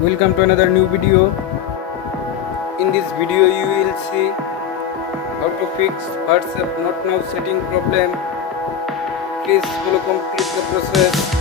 Welcome to another new video. In this video you will see how to fix WhatsApp not now setting problem. Please follow complete the process.